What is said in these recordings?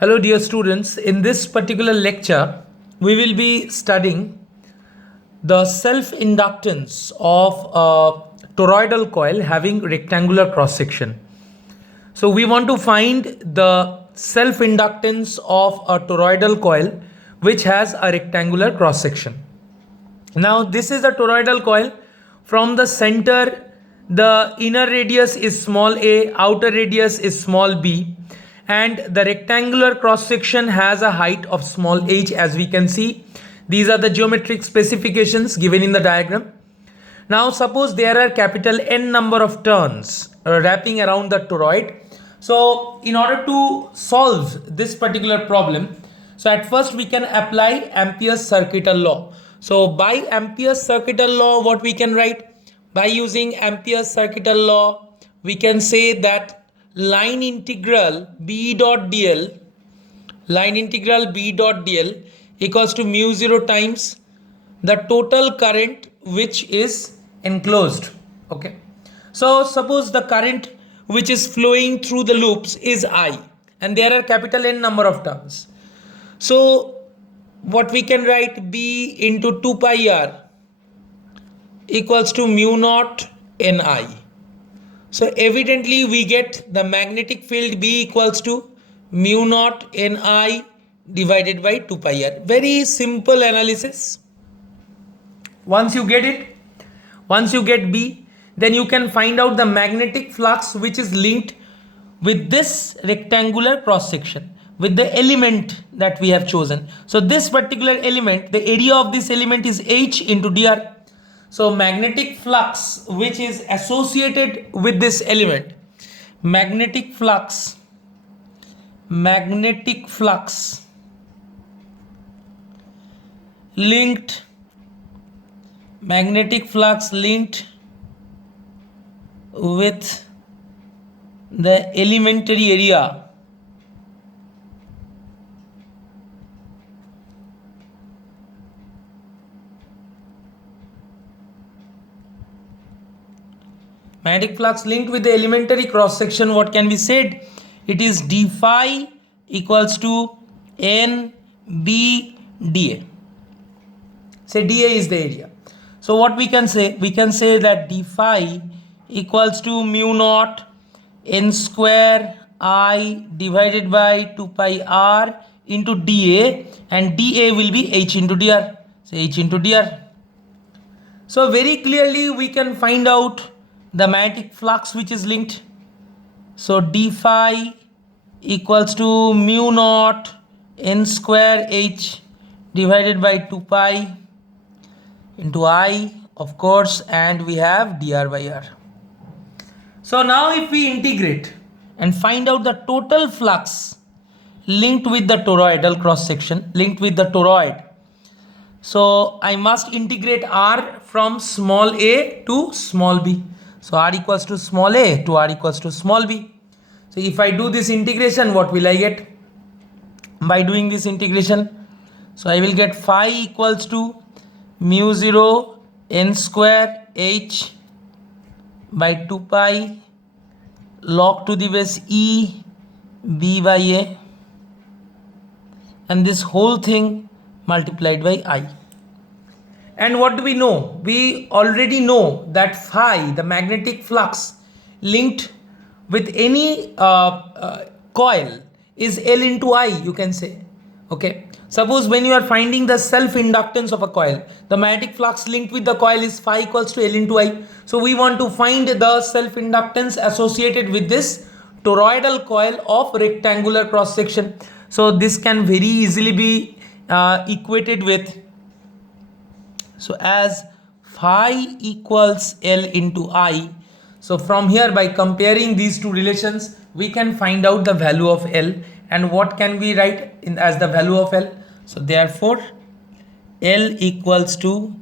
Hello dear students, in this particular lecture we will be studying the self-inductance of a toroidal coil having rectangular cross section. So we want to find the self-inductance of a toroidal coil which has a rectangular cross section. Now this is a toroidal coil. From the center the inner radius is small a, outer radius is small b, and the rectangular cross section has a height of small h, as we can see. These are the geometric specifications given in the diagram. Now suppose there are capital N number of turns wrapping around the toroid. So in order to solve this particular problem, so at first we can apply Ampere's circuital law. So by Ampere's circuital law, what we can write? By using Ampere's circuital law, we can say that line integral B dot dl equals to mu 0 times the total current which is enclosed. Okay, so suppose the current which is flowing through the loops is I, and there are capital N number of turns. So what we can write, B into 2 pi r equals to mu naught Ni. So evidently we get the magnetic field B equals to mu naught Ni divided by 2 pi r. Very simple analysis. Once you get it, once you get B, then you can find out the magnetic flux which is linked with this rectangular cross section, with the element that we have chosen. So this particular element, the area of this element is H into dr. So magnetic flux which is associated with this element, magnetic flux linked with the elementary area cross section, what can be said? It is d phi equals to n b dA. Say dA is the area. So what we can say? We can say that d phi equals to mu naught n square I divided by 2 pi r into dA, and dA will be h into dr. So h into dr. So very clearly we can find out the magnetic flux which is linked. So d phi equals to mu naught n square h divided by 2 pi into I, of course, and we have dr by r. So now if we integrate and find out the total flux linked with the toroidal cross section, linked with the toroid, so I must integrate r from small a to small b. So r equals to small a to r equals to small b. So if I do this integration, what will I get? By doing this integration, so I will get phi equals to mu 0 n square h by 2 pi log to the base e b by a, and this whole thing multiplied by I. And what do we know? We already know that phi, the magnetic flux linked with any coil, is L into I, you can say. Okay. Suppose when you are finding the self-inductance of a coil, the magnetic flux linked with the coil is phi equals to L into I. So we want to find the self-inductance associated with this toroidal coil of rectangular cross section. So this can very easily be equated with, so as phi equals L into I. So from here, by comparing these two relations, we can find out the value of L. And what can we write in as the value of L? So therefore L equals to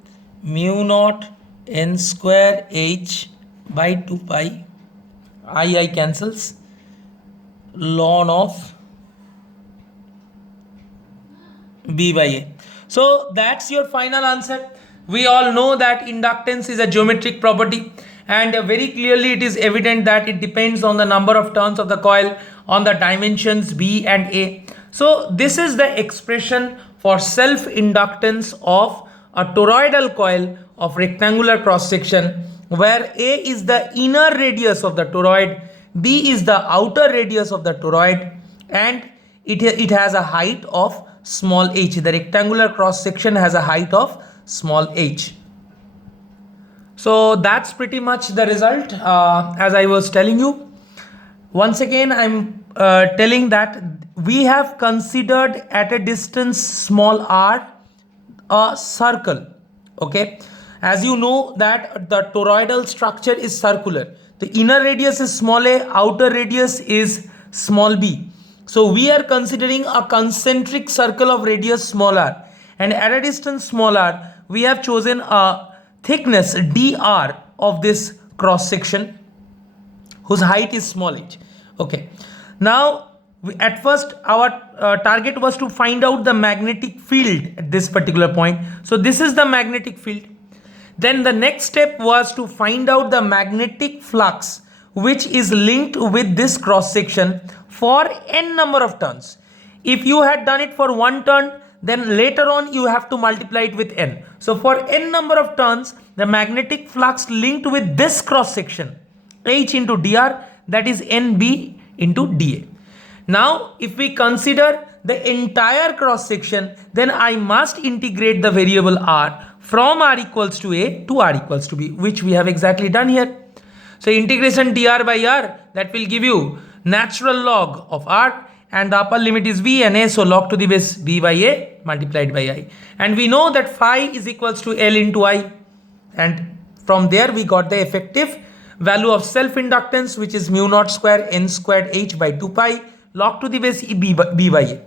mu naught n square h by 2 pi, I cancels, ln of b by a. So that's your final answer. We all know that inductance is a geometric property, and very clearly it is evident that it depends on the number of turns of the coil, on the dimensions b and a. So this is the expression for self-inductance of a toroidal coil of rectangular cross section, where A is the inner radius of the toroid, B is the outer radius of the toroid, and it has a height of small h. The rectangular cross section has a height of small h. So that's pretty much the result, as I was telling you. Once again, I'm telling that we have considered at a distance small r a circle. Okay, as you know that the toroidal structure is circular. The inner radius is small a, outer radius is small b. So we are considering a concentric circle of radius small r, and at a distance small r we have chosen a thickness dr of this cross section whose height is small h. Okay, now at first our target was to find out the magnetic field at this particular point. So this is the magnetic field. Then the next step was to find out the magnetic flux which is linked with this cross section for n number of turns. If you had done it for one turn, then later on you have to multiply it with n. So for n number of turns, the magnetic flux linked with this cross section, h into dr, that is nb into dA. Now if we consider the entire cross section, then I must integrate the variable r from r equals to a to r equals to b, which we have exactly done here. So integration dr by r, that will give you natural log of r, and the upper limit is b and a, so log to the base b by a multiplied by I. And we know that phi is equals to L into I, and from there we got the effective value of self-inductance, which is mu naught square n squared h by 2 pi log to the base b by a.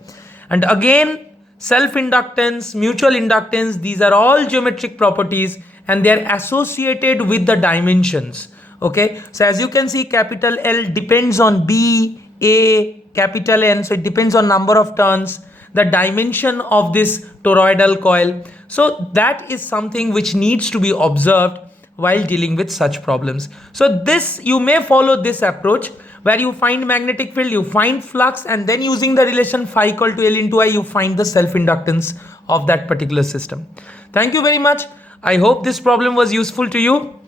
And again, self-inductance, mutual inductance, these are all geometric properties and they are associated with the dimensions. Okay, so as you can see, capital L depends on B, A, capital N, so it depends on number of turns, the dimension of this toroidal coil. So that is something which needs to be observed while dealing with such problems. So this, you may follow this approach where you find magnetic field, you find flux, and then using the relation phi equal to L into I, you find the self-inductance of that particular system. Thank you very much. I hope this problem was useful to you.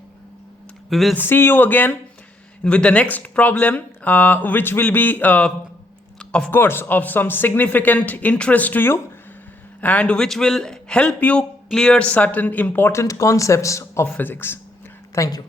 We will see you again with the next problem, which will be, of course, of some significant interest to you and which will help you clear certain important concepts of physics. Thank you.